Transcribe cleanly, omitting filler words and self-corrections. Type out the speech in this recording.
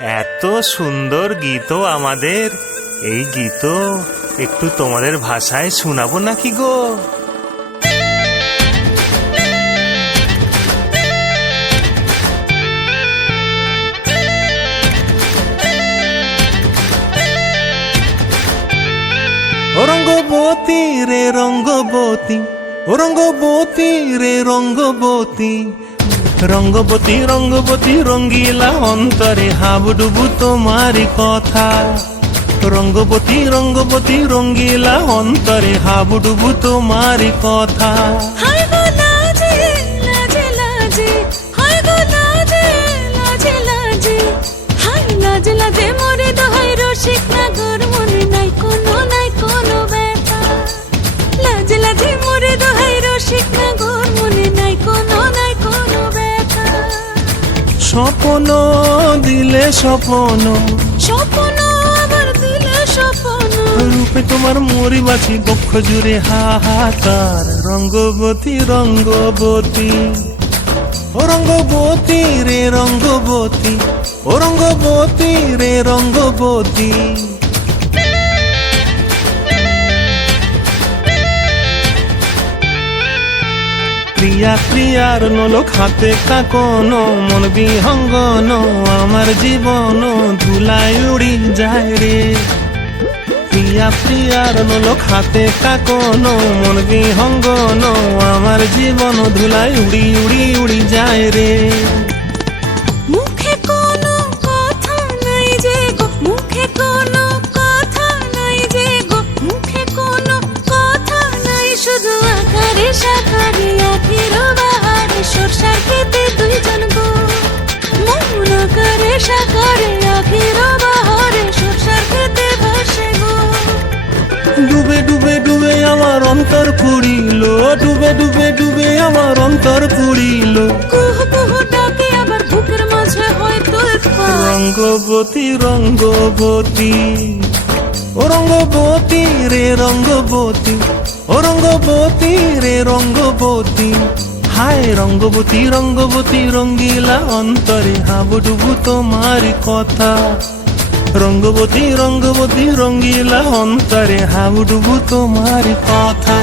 এত সুন্দর গীত আমাদের, এই গীত একটু তোমাদের ভাষায় শোনাবো নাকি গো? রঙ্গবতী রে রঙ্গবতী, ও রঙ্গবতী রে রঙ্গবতী, রঙ্গবতী রঙ্গবতী রঙ্গিলা অন্তরে হাবুডুবু তোমারি কথা। রঙ্গবতী রঙ্গবতী রঙ্গিলা অন্তরে হাবুডুবু তোমারি কথা। হায় গো লাজে লাজে লাজে, হায় গো লাজে লাজে লাজে, হায় লাজে লাজে মোরে দোহাই রসিক নাগর মনে নাই কোনো ব্যথা। লাজে লাজে মোরে দোহাই রসিক নাগর মনে নাই কোনো ব্যথা। স্বপ্ন দিলে স্বপ্ন, স্বপ্ন আবার দিলে স্বপ্ন, রূপে তোমার মরি বাছি বক্ষ জুড়ে হাহাকার। রঙ্গবতী রঙ্গবতী, ও রঙ্গবতী রে রঙ্গবতী, ও রঙ্গবতী রে রঙ্গবতী। প্রিয়া প্রিয়ার নলক হাতে কাকন, মন বিহঙ্গন আমার জীবন ধুলায় উড়ি যায় রে। প্রিয়া প্রিয়ার নলক হাতে কাকন, মন বিহঙ্গন আমার জীবন ধুলায় উড়ি উড়ি উড়ি যায় রে। মুখে কোনো কথা নাই যে গো, মুখে কোনো কথা নাই যে গো, মুখে কোনো কথা নাই, শুধু আকারে সাকারে আখির বাহারে সরষার খেতে দুইজন গো। মন আকারে সাকারে আখির বাহারে সরষার খেতে ভাসে গো। ডুবে ডুবে ডুবে আমার অন্তর পুড়িল, ডুবে ডুবে ডুবে আমার অন্তর পুড়িল। কুহু কুহু ডাকে আবার বুকের মাঝে হয় তুলপাত। রঙ্গবতী রঙ্গবতী, ও রঙ্গবতী রে রঙ্গবতী, ও রঙ্গবতী রে রঙ্গবতী। হায় রঙ্গবতী রঙ্গবতী রঙ্গিলা অন্তরে হাবুডুবু তোমার কথা। রঙ্গবতী রঙ্গবতী রঙ্গিলা অন্তরে হাবুডুবু তোমার কথা।